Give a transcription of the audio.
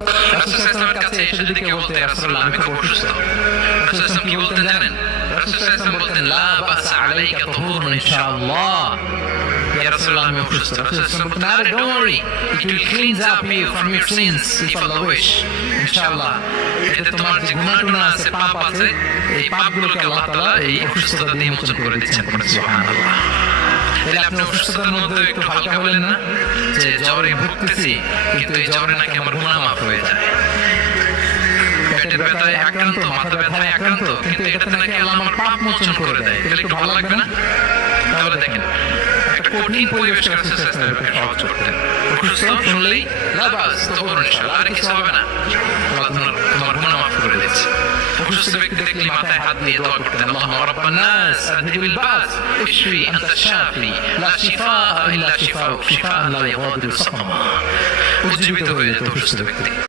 রাসূল সাল্লাল্লাহু আলাইহি ওয়াসাল্লামের কাছে এসে যদি কেউ বলতে, ইয়া রাসূলুল্লাহ আমি খুব অসুস্থ, রাসূল সাল্লাল্লাহু আলাইহি ওয়াসাল্লাম কি বলতেন জানেন? রাসূল সাল্লাল্লাহু আলাইহি ওয়াসাল্লাম বলতেন, লা বাসা আলাইকা তুহুরুন ইনশাআল্লাহ। ইয়া রাসূলুল্লাহ আমি অসুস্থ। রাসূল সাল্লাল্লাহু আলাইহি ওয়াসাল্লাম বলতেন, আরে don't worry, it will cleanse up you from your sins if Allah wish. ইনশাআল্লাহ এতে তোমার যে গুনাহ আছে, পাপ আছে, এই পাপগুলোকে আল্লাহ তাআলা এই অসুস্থতা দিয়ে মোচন করে দিচ্ছেন। সুবহানাল্লাহ। তাহলে আপনি অসুস্থতার মধ্যে একটু হালকা হলেন না, যে জ্বরে ভুগতেছি কিন্তু এই জ্বরে নাকি আমার গুনাহ মাফ হয়ে যায়। পেটের ব্যথায় আক্রান্ত, মাথা ব্যথায় আক্রান্ত, কিন্তু এটাতে নাকি আল্লাহ আমার পাপ মোচন করে দেয়। তাহলে একটু ভালো লাগবে না? তাহলে দেখেন, একটা কঠিন পরিবেশকে রাসূল সাল্লাল্লাহু আলাইহি ওয়াসাল্লাম সহজ করতেন। অসুস্থ শুনলেই লা বাস তুহুরুন ইনশাআল্লাহ, আর কিছু হবে না, আল্লাহ তোমার গুনাহ মাফ করে দিচ্ছে। অসুস্থ ব্যক্তি দেখলে মাথায় হাত দিয়ে দোয়া করতেন, আল্লাহুম্মা রাব্বান নাস আযহিবিল বাস ইশফি আনতা শাফি লা শিফা ইল্লা শিফাউক শিফাআন লা ইগাদিরু সাকামা। উজ্জীবিত হয়ে যেত অসুস্থ ব্যক্তি।